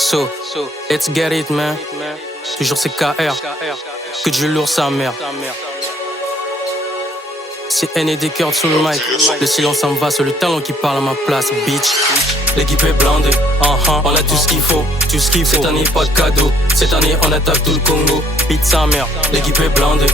So, let's get it, man. Toujours c'est KR. Que Dieu lourd sa mère. C'est N et des cœurs sous le mic. Le silence en va, c'est le talent qui parle à ma place, bitch. L'équipe est blindée, on a tout ce qu'il faut, Cette année pas de cadeau, cette année on attaque tout le Congo. Beat sa mère, l'équipe est blindée,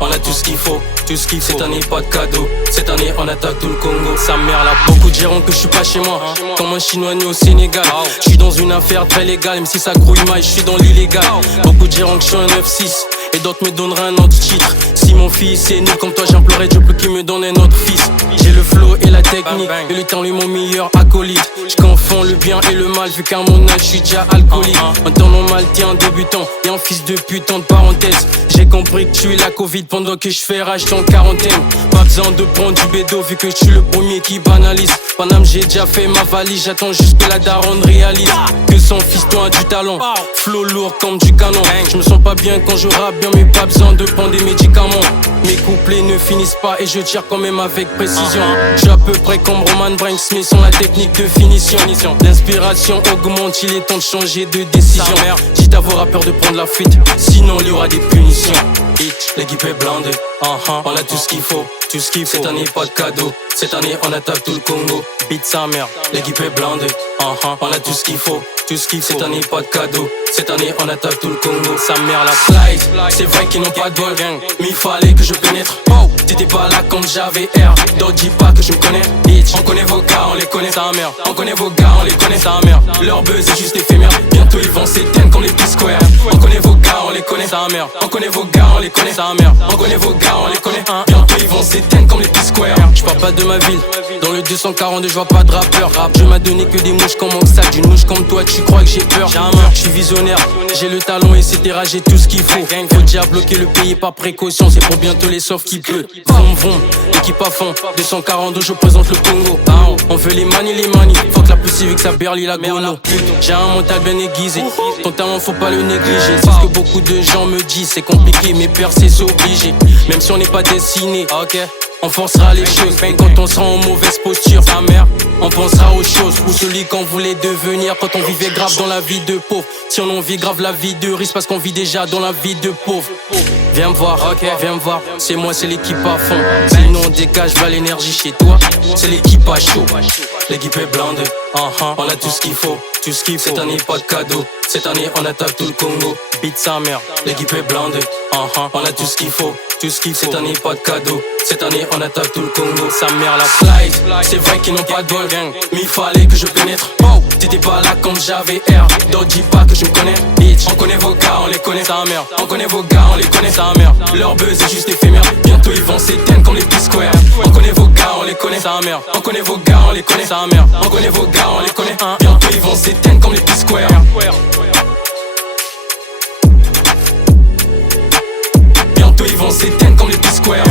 on a tout ce qu'il faut, Cette année pas de cadeau, cette année on attaque tout le Congo. Sa mère là, beaucoup diront que je suis pas chez moi, comme un chinois né au Sénégal. Je suis dans une affaire très légale, même si ça grouille mal, je suis dans l'illégal. Beaucoup diront que je suis un 9-6, et d'autres me donneraient un autre titre. Si mon fils est nul comme toi, j'implorais Dieu plus qu'il me donne un autre fils. J'ai le flow et la technique, et le temps lui mon meilleur acolyte. Je confonds le bien et le mal, vu qu'à mon âge je suis déjà alcoolique. Un temps normal, t'es un débutant, et un fils de pute entre parenthèses. J'ai compris que tu es la Covid pendant que je fais rage en quarantaine. Pas besoin de prendre du bédo, vu que je suis le premier qui banalise. Paname, j'ai déjà fait ma valise, j'attends juste que la daronne réalise. Que son fils toi a du talent, flow lourd comme du canon. Je me sens pas bien quand je rappe bien, mais pas besoin de prendre des médicaments. Mes couplets ne finissent pas et je tire quand même avec précision. Je suis à peu près comme Roman Brains, mais sans la technique de finition. L'inspiration augmente, il est temps de changer de décision. Dites à vos rappeurs de prendre la fuite, sinon il y aura des punitions. L'équipe est blindée, on a tout ce qu'il faut, Cette année pas de cadeau, cette année on attaque tout le Congo. Beat sa mère, l'équipe est blindée, on a tout ce qu'il faut, Cette année pas de cadeau, cette année on attaque tout le Congo. Sa mère la flight, c'est vrai qu'ils n'ont pas de bol, mais il fallait que je pénètre. T'étais pas là quand j'avais air, donc dis pas que je me connais, bitch. On connaît vos gars, on les connaît, sa mère. On connaît vos gars, on les connaît, sa mère. Leur buzz est juste éphémère, bientôt ils vont s'éteindre comme les petits squares. On connaît vos gars, on les connaît, sa mère. On connaît vos gars, on les connaît, sa mère. On connaît vos gars, on les connaît, bientôt ils vont s'éteindre comme les petits squares. J'parle pas de ma ville, dans le 242 je vois pas de rappeur. Je m'as donné que des mouches comme ça, d'une mouche comme toi tu crois que j'ai peur. Je suis visionnaire, j'ai le talent etc, j'ai tout ce qu'il faut. Faut déjà bloquer le pays par précaution, c'est pour bientôt les saufs qui pleut. Vroom, équipe à fond, 242 je présente le Congo. On veut les mani, faut que la plus civique ça berli la gono. J'ai un mental bien aiguisé, ton talent faut pas le négliger. C'est ce que beaucoup de gens me disent, c'est compliqué mais percer c'est obligé. Même si on n'est pas destiné, on forcera les choses, mais quand on sera en mauvaise posture, sa mère, on pensera aux choses. Ou celui qu'on voulait devenir quand on vivait grave dans la vie de pauvre. Si on en vit grave la vie de riche parce qu'on vit déjà dans la vie de pauvre. Viens me voir, viens me voir, c'est moi, c'est l'équipe à fond. Sinon on dégage, va l'énergie chez toi, c'est l'équipe à chaud. L'équipe est blindée, on a tout ce qu'il faut, Cette année pas de cadeau, cette année on attaque tout le Congo. Beat sa mère, l'équipe est blindée, on a tout ce qu'il faut, Cette année pas de cadeau, cette année on attaque tout le Congo. Sa mère la flight, c'est vrai qu'ils n'ont pas de bol, mais il fallait que je pénètre. T'étais pas là quand j'avais air, donc dis pas que je me connais, bitch. On connaît vos gars, on les connaît, sa mère. On connaît vos gars, on les connaît, sa mère. Leur buzz est juste éphémère, bientôt ils vont s'éteindre comme les petits squares. On connaît vos gars, on les connaît, sa mère. On connaît vos gars, on les connaît, sa mère. On connaît vos gars, on les connaît, bientôt ils vont s'éteindre comme les petits squares. Bientôt ils vont s'éteindre comme les petits squares.